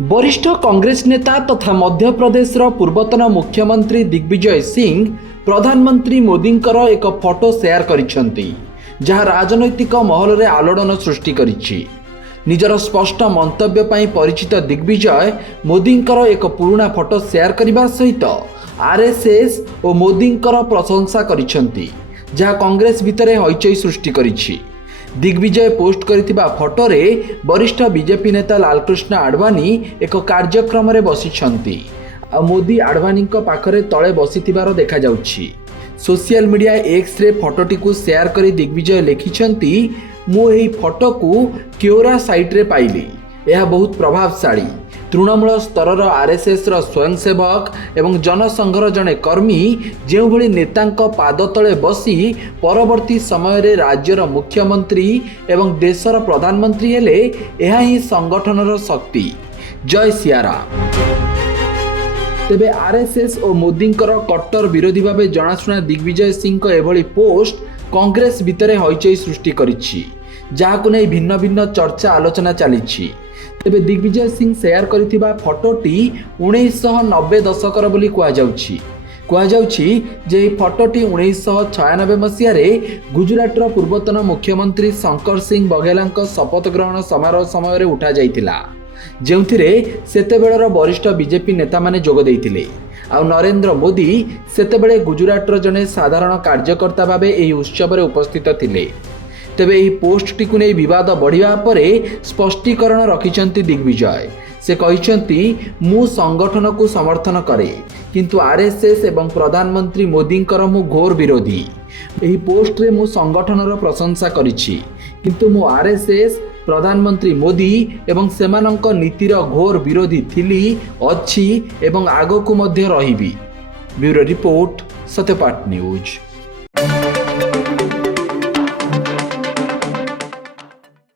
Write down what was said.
वरिष्ठ कांग्रेस नेता तथा मध्य प्रदेश पूर्वतन मुख्यमंत्री दिग्विजय सिंह प्रधानमंत्री मोदींकर एक फोटो शेयर करिसेंती, जहाँ राजनैतिक महल में आलोड़न सृष्टि करिछि। निजर स्पष्ट मंतव्य पई परिचित दिग्विजय मोदींकर एक पुराना फोटो शेयर करने सहित आरएसएस और मोदींकर प्रशंसा करिसेंती, जहाँ कांग्रेस भितर हईचई सृष्टि करिछि। दिग्विजय पोस्ट करथिबा फोटो रे वरिष्ठ बीजेपी नेता लालकृष्ण आडवाणी एक कार्यक्रम रे बसिछंती आ मोदी आडवाणी पाखरे तळे बसिथिबार देखा जाउछि। सोशल मीडिया एक्स रे फोटोटी को शेयर करी दिग्विजय लिखिछंती, मु एही फोटो को क्योरा साइट रे पाइली। यह बहुत प्रभावशाली तृणमूल स्तर आरएसएस स्वयंसेवक एवं जनसंघर जड़े कर्मी जो भली नेतांक पाद तले बसी परवर्ती समय रे राज्यर मुख्यमंत्री एवं देशर प्रधानमंत्री हेले, यह ही संगठनर शक्ति। जय सियाराम। तेबे आरएसएस और मोदींकर कट्टर विरोधी भाव जनाशुना दिग्विजय सिंह एभली पोस्ट कांग्रेस भितर हईचई सृष्टि करिछि, जहाकु नै भिन्न भिन्न चर्चा आलोचना चली। तेबे दिग्विजय सिंह शेयर करथिबा फोटोटी 1990 दशकर बोली कुआजाउछि जे फोटोटी 1996 मसीह गुजरातर पूर्वतन मुख्यमंत्री शंकर सिंह बघेलांक शपथ ग्रहण समारोह समय उठा जाइतिला, जेउथिरे सेतेबेळर वरिष्ठ बीजेपी नेता माने जोग देइतिले। आ नरेंद्र मोदी सेतेबेळे गुजरातर जने साधारण कार्यकर्ता भाबे एही उत्सव रे उपस्थित थिले। तेबे यही पोस्टटी को नहीं विवाद बढ़िया पर स्पष्टीकरण रखिछंती दिग्विजय। से कहिछंती, मु संगठन को समर्थन करे किंतु आरएसएस एवं प्रधानमंत्री मोदींकर मु घोर विरोधी। यही पोस्ट रे मु संगठनर प्रशंसा करिछि किंतु मु आरएसएस प्रधानमंत्री मोदी एवं सेमानंक नीतिर घोर विरोधी थिली अछि एवं आगो को मध्य रहिबी। Bureau report, Satyapath news.